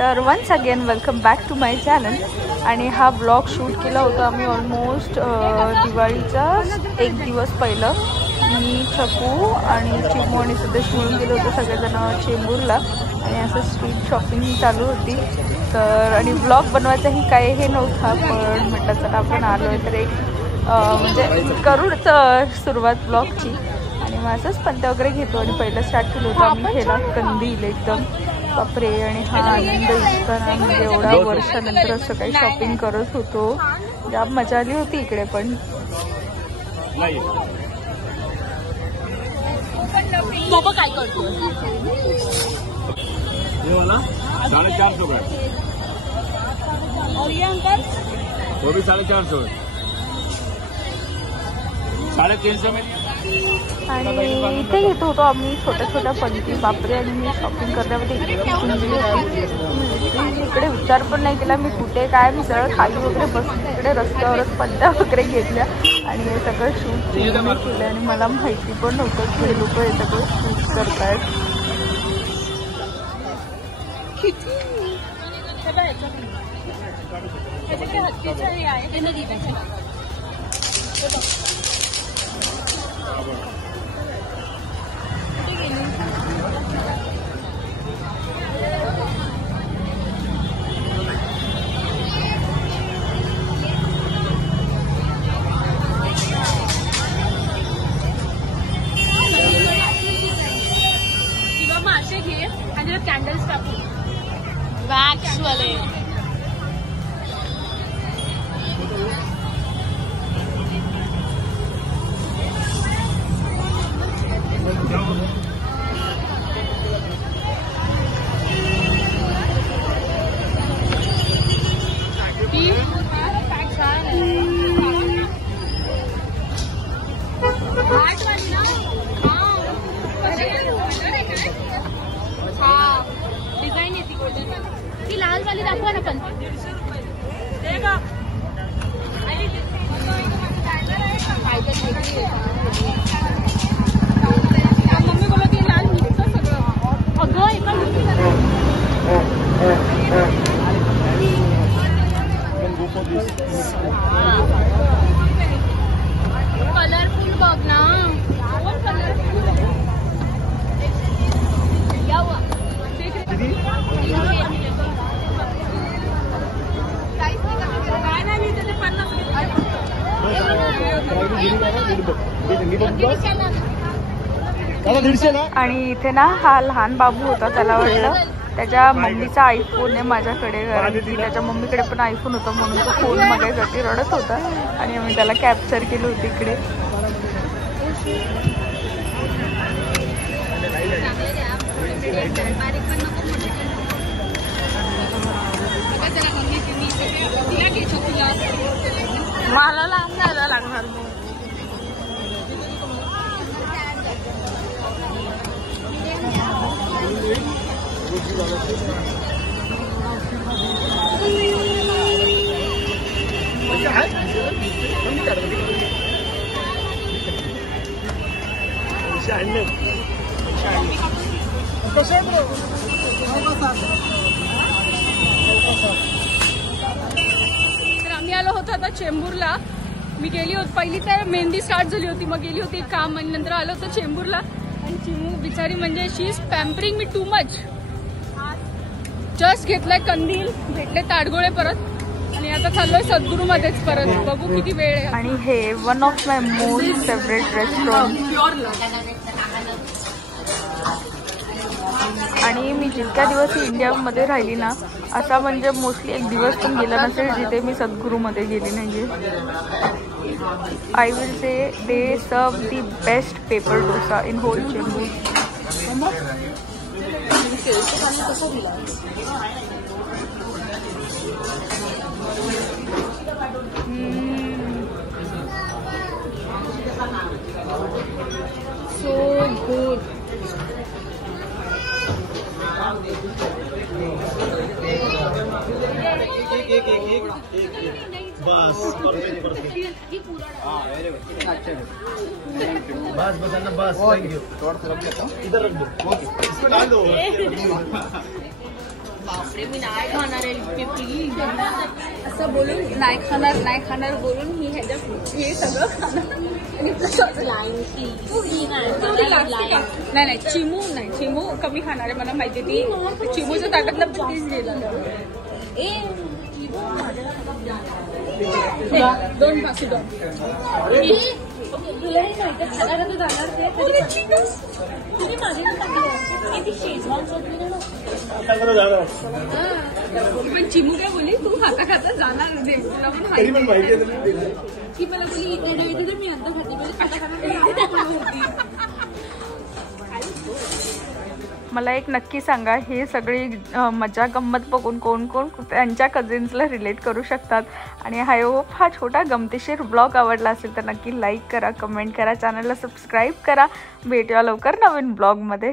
तर once again welcome back to my channel. आणि हा ब्लॉग शूट केला होता आम्ही ऑलमोस्ट दिवाळीचा एक दिवस पहिलं. मी छकू आणि चिमू आणि सदेश मिळून गेलो होतो सगळेजण चेंबूरला आणि असं स्ट्रीट शॉपिंग चालू होती. तर आणि ब्लॉग बनवायचाही काय हे नव्हता, पण म्हटलं चला आपण आलो आहे तर एक म्हणजे करूच सुरुवात ब्लॉगची. आणि मग असंच पंत्या वगैरे घेतो आणि पहिलं स्टार्ट केलं होतं आम्ही खेळा कंदील एकदम बापरे. आणि हा आनंद इतका ना म्हणजे एवढ्या वर्षानंतर असं काही शॉपिंग करत होतो, जाम मजा आली होती इकडे पण. बाबा काय करतो ये वाला 450 का है और ये अंकल वो भी 450 है 350 में. आणि इथे घेतो होतो आम्ही छोट्या छोट्या पंती बापरे. आणि मी शॉपिंग करण्यामध्ये इतकी गुंतली होती, इकडे विचार पण नाही केला मी कुठे काय. मी सरळ खाली वगैरे बसून इकडे रस्त्यावरच पंत्या वगैरे घेतल्या आणि हे सगळं शूट केलं. आणि मला माहिती पण नव्हतं की हे लोक हे सगळं शूट करतायत. मासे घे आणि कॅन्डल्स टाकू वॅक्स वाले. डिझाईन येते गोल्डन ती लाल वाली दाखवा ना. पण मम्मी बोलत ती लाल मिळतं सगळं. अगं एका कलरफुल बघ ना. आणि इथे ना हा लहान बाबू होता, त्याला वाटलं त्याच्या मम्मीचा आयफोन आहे माझ्याकडे, कारण की त्याच्या मम्मीकडे पण आयफोन होता म्हणून तो फोन मागायसाठी रडत होता आणि आम्ही त्याला कॅप्चर केलं होतं इकडे. मला लांब जायला लागणार मग. तर आम्ही आलो होतो आता चेंबूरला. मी गेली होती पहिली तर मेहंदी स्टार्ट झाली होती, मग गेली होती काम आणि नंतर आलो होतो चेंबूरला. आणि चिमू बिचारी म्हणजे she is pampering me too much. Just घेतलाय कंदील, भेटले ताडगोळे परत आणि आता चाललोय सद्गुरू मध्येच परत. बघू किती वेळ आहे. आणि हे one of my most favourite restaurant. आणि मी जितक्या दिवस इंडियामध्ये राहिली ना, असा म्हणजे मोस्टली एक दिवस पण गेला नसेल जिथे मी सद्गुरूमध्ये गेली नाहीये. I will say they serve the best paper dosa in whole Chembur. So good. बस बस बताना बस थैंक यू इधर रख दो इसको डाल दो बापरे मी नाही खाणार आहे इतके प्लीज असं बोलून नाही खाणार बोलून ही ह्याच्यात हे सगळं खाणार नाही चिमू कमी खाणार आहे मला माहिती ती चिमूच्या ताटातलं तीच गेलं दोन पाशी दोन पण चिमू काय बोली तू खाता जाणार ती मला बोली इथे मी आता खाते मला एक नक्की सांगा, हे सगळी मजा गंमत बघून कोण कोण त्यांच्या कझिन्सला रिलेट करू शकतात. आणि आय होप हा छोटा गमतीशीर ब्लॉग आवडला असेल तर नक्की लाईक करा, कमेंट करा, चॅनलला सबस्क्राईब करा. भेटूया लवकर नवीन ब्लॉगमध्ये.